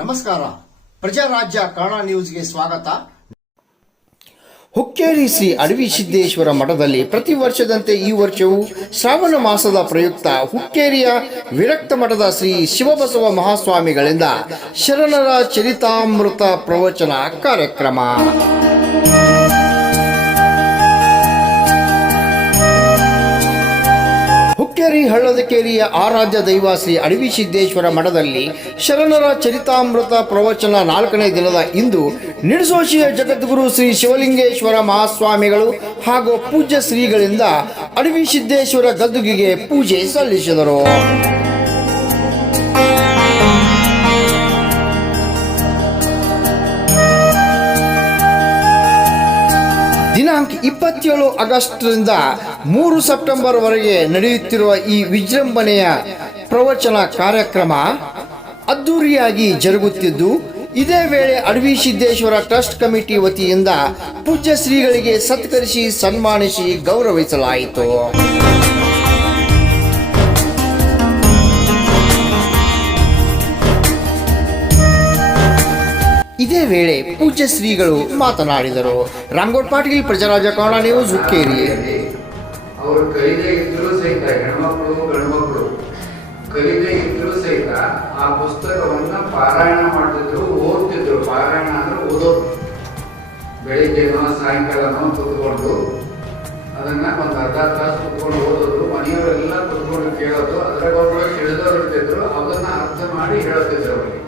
ನಮಸ್ಕಾರ. ಪ್ರಜಾರಾಜ್ಯ ಕನ್ನಡ ನ್ಯೂಸ್ಗೆ ಸ್ವಾಗತ. ಹುಕ್ಕೇರಿ ಶ್ರೀ ಅಡವಿ ಸಿದ್ದೇಶ್ವರ ಮಠದಲ್ಲಿ ಪ್ರತಿ ವರ್ಷದಂತೆ ಈ ವರ್ಷವೂ ಶ್ರಾವಣ ಮಾಸದ ಪ್ರಯುಕ್ತ ಹುಕ್ಕೇರಿಯ ವಿರಕ್ತ ಮಠದ ಶ್ರೀ ಶಿವಬಸವ ಮಹಾಸ್ವಾಮಿಗಳಿಂದ ಶರಣರ ಚರಿತಾಮೃತ ಪ್ರವಚನ ಕಾರ್ಯಕ್ರಮ. ಹಳ್ಳದಕೇರಿಯ ಆರಾಧ್ಯ ದೈವ ಶ್ರೀ ಅಡವಿ ಸಿದ್ದೇಶ್ವರ ಮಠದಲ್ಲಿ ಶರಣರ ಚರಿತಾಮೃತ ಪ್ರವಚನ ನಾಲ್ಕನೇ ದಿನದ ಇಂದು ನಿಡಸೋಶಿಯ ಜಗದ್ಗುರು ಶ್ರೀ ಶಿವಲಿಂಗೇಶ್ವರ ಮಹಾಸ್ವಾಮಿಗಳು ಹಾಗೂ ಪೂಜ್ಯ ಶ್ರೀಗಳಿಂದ ಅಡವಿ ಸಿದ್ದೇಶ್ವರ ಗದ್ದುಗೆಗೆ ಪೂಜೆ ಸಲ್ಲಿಸಿದರು. ದಿನಾಂಕ ಇಪ್ಪತ್ತೇಳು ಆಗಸ್ಟ್ರಿಂದ ಮೂರು ಸೆಪ್ಟೆಂಬರ್ ವರೆಗೆ ನಡೆಯುತ್ತಿರುವ ಈ ವಿಜೃಂಭಣೆಯ ಪ್ರವಚನ ಕಾರ್ಯಕ್ರಮ ಅದ್ದೂರಿಯಾಗಿ ಜರುಗುತ್ತಿದ್ದು, ಇದೇ ವೇಳೆ ಅಡವಿ ಸಿದ್ದೇಶ್ವರ ಟ್ರಸ್ಟ್ ಕಮಿಟಿ ವತಿಯಿಂದ ಪೂಜ್ಯ ಶ್ರೀಗಳಿಗೆ ಸತ್ಕರಿಸಿ ಸನ್ಮಾನಿಸಿ ಗೌರವಿಸಲಾಯಿತು. ಇದೇ ವೇಳೆ ಪೂಜ್ಯ ಶ್ರೀಗಳು ಮಾತನಾಡಿದರು. ರಾಂಗೋಡ್ ಪಾಟೀಲ್, ಪ್ರಜಾರಾಜ ಕನ್ನಡ ನ್ಯೂಸ್, ಹುಕ್ಕೇರಿ. ಅವರು ಕಲಿದೆ ಇದ್ರೂ ಸಹಿತ, ಹೆಣ್ಮಕ್ಳು, ಗಂಡ್ಮಕ್ಳು, ಕಲಿದೆ ಇದ್ರೂ ಸಹಿತ ಆ ಪುಸ್ತಕವನ್ನ ಪಾರಾಯಣ ಮಾಡ್ತಿದ್ರು, ಓದ್ತಿದ್ರು. ಪಾರಾಯಣ ಅಂದ್ರೆ ಓದೋದು. ಬೆಳಿಗ್ಗೆನೋ, ಸಾಯಂಕಾಲನೋ ಕುತ್ಕೊಂಡು ಅದನ್ನ ಒಂದು ಅರ್ಧ ತಾಸು ಕುತ್ಕೊಂಡು ಓದೋದು, ಮನೆಯವರೆಲ್ಲ ಕುತ್ಕೊಂಡು ಕೇಳೋದು, ಅದ್ರಾಗ ಒಬ್ಬರು ತಿಳಿದವ್ರು ಇರ್ತಿದ್ರು ಅದನ್ನ ಅರ್ಥ ಮಾಡಿ ಹೇಳುತ್ತಿದ್ರು ಅವರಿಗೆ.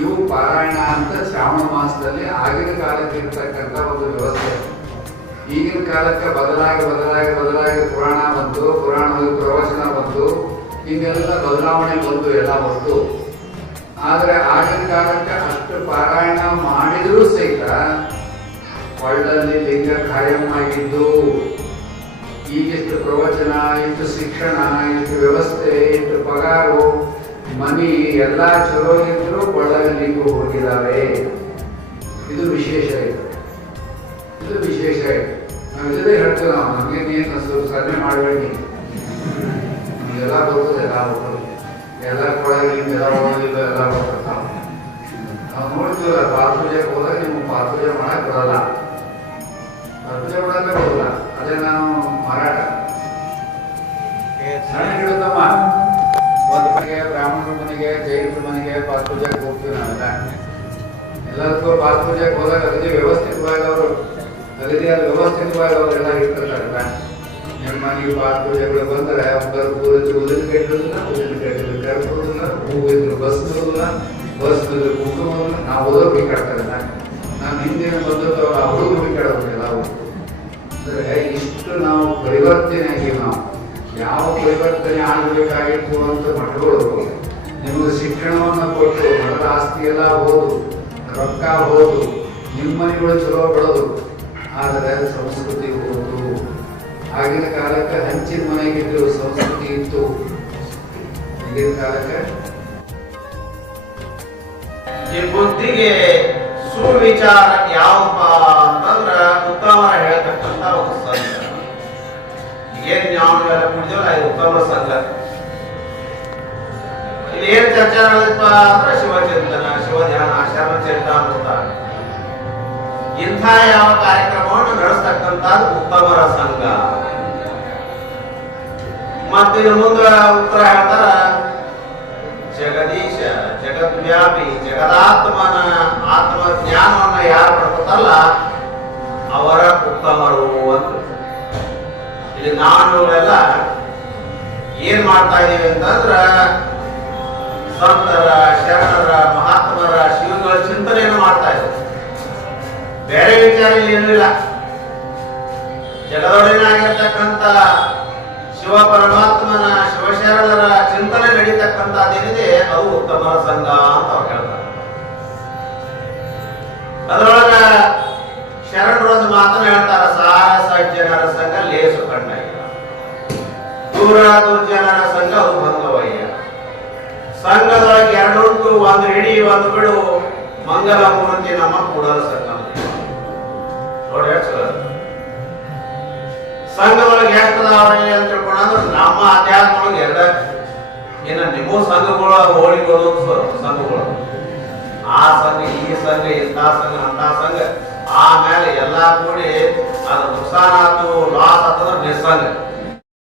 ಇವು ಪಾರಾಯಣ ಅಂತ ಶ್ರಾವಣ ಮಾಸದಲ್ಲಿ ಆಗಿನ ಕಾಲಕ್ಕೆ ಇರ್ತಕ್ಕಂಥ ಒಂದು ವ್ಯವಸ್ಥೆ. ಈಗಿನ ಕಾಲಕ್ಕೆ ಬದಲಾಗಿ ಬದಲಾಗಿ ಬದಲಾಗಿ ಪುರಾಣ ಬಂತು, ಪುರಾಣದಲ್ಲಿ ಪ್ರವಚನ ಬಂತು, ಹಿಂಗೆಲ್ಲ ಬದಲಾವಣೆ ಬಂತು ಎಲ್ಲ ಬಂತು ಆದರೆ ಆಗಿನ ಕಾಲಕ್ಕೆ ಅಷ್ಟು ಪಾರಾಯಣ ಮಾಡಿದರೂ ಸಹಿತ ಒಳ್ಳಲ್ಲಿ ಲಿಂಗ ಕಾಯಮಾಗಿದ್ದು ಈಗಿಷ್ಟು ಪ್ರವಚನ, ಇಷ್ಟು ಶಿಕ್ಷಣ, ಇಷ್ಟು ವ್ಯವಸ್ಥೆ, ಇಷ್ಟು ಪಗಾರು, ಮನಿ ಎಲ್ಲ ಚಲೋ ಇದ್ರು ಒಳ್ಳಲ್ಲಿ ಲಿಂಗ ಹೋಗಿದ್ದಾವೆ. ಇದು ವಿಶೇಷ ಇದೆ. ಇದು ವಿಶೇಷ ಇದೆ. ನಾವು ಇದನ್ನೇ ಹೇಳ್ತೇವೆ ನಾವು. ನಮಗೆ ನೀನು ಸ್ವಲ್ಪ ಸನ್ನೆ ಮಾಡಬೇಡಿ ನಮಗೆಲ್ಲ ಬರ್ತದೆ ಎಲ್ಲ ಬರ್ತದೆ. ಎಲ್ಲ ಕೊಡಲಿಲ್ಲ ಎಲ್ಲ ಓದಲಿಲ್ಲ ಎಲ್ಲ ಬರ್ತಾವ ನಾವು ನೋಡ್ತೀವಲ್ಲ ಪಾತ್ಪೂಜೆಗೆ ಹೋದಾಗ ನಿಮ್ಗೆ ಪಾತ್ಪೂಜೆ ಮಾಡಕ್ಕೆ ಬರಲ್ಲ. ಪಾತ್ಪೂಜೆ ಮಾಡಕ್ಕೆ ಬರಲ್ಲ. ಅದೇ ನಾನು ಮಾರಾಟ. ಹಿಡಿದಮ್ಮ ಒಂದು ಮನೆಗೆ ಬ್ರಾಹ್ಮಣರ ಮನೆಗೆ ಜೈನರ ಮನೆಗೆ ಪಾತ್ಪೂಜೆಗೆ ಹೋಗ್ತೀವಿ ನಾವೆಲ್ಲ. ಎಲ್ಲದಕ್ಕೂ ಪಾತ್ ಪೂಜೆಗೆ ಹೋದಾಗ ಅದೇ ವ್ಯವಸ್ಥಿತವಾಗಿ ಅವರು ಅಗದಿ ಅದು ವ್ಯವಸ್ಥಿತವಾಗಿ ಅವರೆಲ್ಲ ಇರ್ತಿರ್ತಾರಲ್ಲ ನಿಮ್ಮ ನೀವು ಪಾತ್ ಪೂಜೆಗಳು ಬಂದರೆ ಒಬ್ಬರು ಪೂರೈಸಿ ಉದಿನ ಕಟ್ಟಿರೋದಿಲ್ಲ ಉದಿನ ಕಟ್ಟಿದ್ರು ಕರ್ಕೊಡೋದಿಲ್ಲ ಹೂವಿದ್ರು ಬಸ್ ಬಸ್ ಬಿದ್ರು ಕುಂಕುಮಲ್ಲ ನಾವು ಓದೋ ಬೇಕಾಗ್ತದೆ ನಾನು ಹಿಂದಿನ ಬಂದದ್ದು ಆ ಹುಡುಗರು ಬೇಕಾಡೋದಿಲ್ಲ ಅವರು ಅಂದರೆ ಇಷ್ಟು ನಾವು ಪರಿವರ್ತನೆ ಆಗಿ ನಾವು, ಯಾವ ಪರಿವರ್ತನೆ ಆಗಬೇಕಾಗಿತ್ತು ಅಂತ ಮಠಗಳು, ನಿಮಗೆ ಶಿಕ್ಷಣವನ್ನು ಕೊಟ್ಟು ಮಠದ ಆಸ್ತಿ ಎಲ್ಲ ಹೋದು ರೊಕ್ಕ ಹೋದು ನಿಮ್ಮ ಮನೆಗಳು ಚಲೋ ಬೆಳೆದು ಆದರೆ ಸಂಸ್ಕೃತಿ ಹೋದು ಆಗಿನ ಕಾಲಕ್ಕೆ ಹಂಚಿನ ಮನೆಗಿದ್ರು ಸಂಸ್ಕೃತಿ ಇತ್ತು. ಈಗಿನ ಕಾಲಕ್ಕೆ ಬುದ್ಧಿಗೆ ಸುವಿಚಾರ ಯಾವಪ್ಪ ಅಂತಂದ್ರ ಉತ್ತಮ ಹೇಳ್ತಕ್ಕಂತ ಒಂದು ಸಂಘ. ಏನ್ ಜ್ಞಾನವೆಲ್ಲ ಕುಡಿದೇವಲ್ಲ, ಇದು ಉತ್ತಮ ಸಂಘ. ಇಲ್ಲಿ ಏನ್ ಚರ್ಚೆ ನಡೆದಪ್ಪ ಅಂದ್ರೆ ಶಿವಚಿಂತನ, ಶಿವಧ್ಯಾನ ಶರಣ ಚರಿತಾಮೃತ ಇಂಥ ಯಾವ ಕಾರ್ಯಕ್ರಮವನ್ನು ನಡೆಸ್ತಕ್ಕಂಥದ್ದು ಉತ್ತಮರ ಸಂಘ. ಮತ್ತಿನ್ನು ಮುಂದೆ ಉತ್ತರ ಹೇಳ್ತಾರ, ಜಗದೀಶ, ಜಗದ್ವ್ಯಾಪಿ, ಜಗದಾತ್ಮನ ಆತ್ಮ ಜ್ಞಾನವನ್ನು ಯಾರು ಪಡ್ಕೊತಾರಲ್ಲ, ಅವರ ಉತ್ತಮರು ಅಂತ. ಇಲ್ಲಿ ನಾವುಗಳೆಲ್ಲ ಏನ್ ಮಾಡ್ತಾ ಇದೀವಿ ಅಂತಂದ್ರ, ಸಂತರ, ಶರಣರ, ಮಹಾತ್ಮರ, ಶಿವಗಳ ಚಿಂತನೆಯನ್ನು ಮಾಡ್ತಾ ಇದ್ದೀವಿ. ಬೇರೆ ವಿಚಾರ ಇಲ್ಲ ಜಗದೊಡನಾಗಿರ್ತಕ್ಕಂಥ ಶಿವ ಪರಮಾತ್ಮನ, ಶಿವಶರಣರ ಚಿಂತನೆ ನಡೀತಕ್ಕಂಥದ್ದೇನಿದೆ ಅವು ಉತ್ತಮರ ಸಂಘ ಅಂತ ಅವ್ರು ಹೇಳ್ತಾರೆ. ಅದರೊಳಗ ಶರಣರು ಒಂದು ಮಾತನ್ನ ಹೇಳ್ತಾರ ಸಾರ ಸಜ್ಜನರ ಸಂಘ ಲೇಸು ಕಂಡಯ್ಯ ದೂರ ದುರ್ಜನರ ಸಂಘ ಭಂಗವಯ್ಯ ಸಂಘದೊಳಗೆ ಎರಡುಂಟು ಒಂದು ಹಿಡಿ, ಒಂದು ಬಿಡು ಮಂಗಲ ಮೂರ್ತಿ ನಮ್ಮ ಕೂಡ ಸಂಘ. ಸಂಘದೊಳಗೆ ಅಂತ ತಿಳ್ಕೊಂಡ ತಿಳ್ಕೊಂಡ್ರೆ ನಮ್ಮ ಅಧ್ಯಾತ್ಮ ಒಳಗೆ ಎರಡ. ಏನ ನಿಮಗೂ ಸಂಘಗಳು ಅದು ಹೋಳಿಗಳು ಸಂಘಗಳು. ಆ ಸಂಘ ಇಂಥ ಸಂಘ ಅಂತ ಸಂಘ. ಆಮೇಲೆ ಎಲ್ಲಾ ಕೂಡಿ ಅದು ನುಕ್ಸಾನ್ ಆತು ಲಾಸ್ ಆತಂದ್ರೆ ನಿಸ್ಸಂಗ.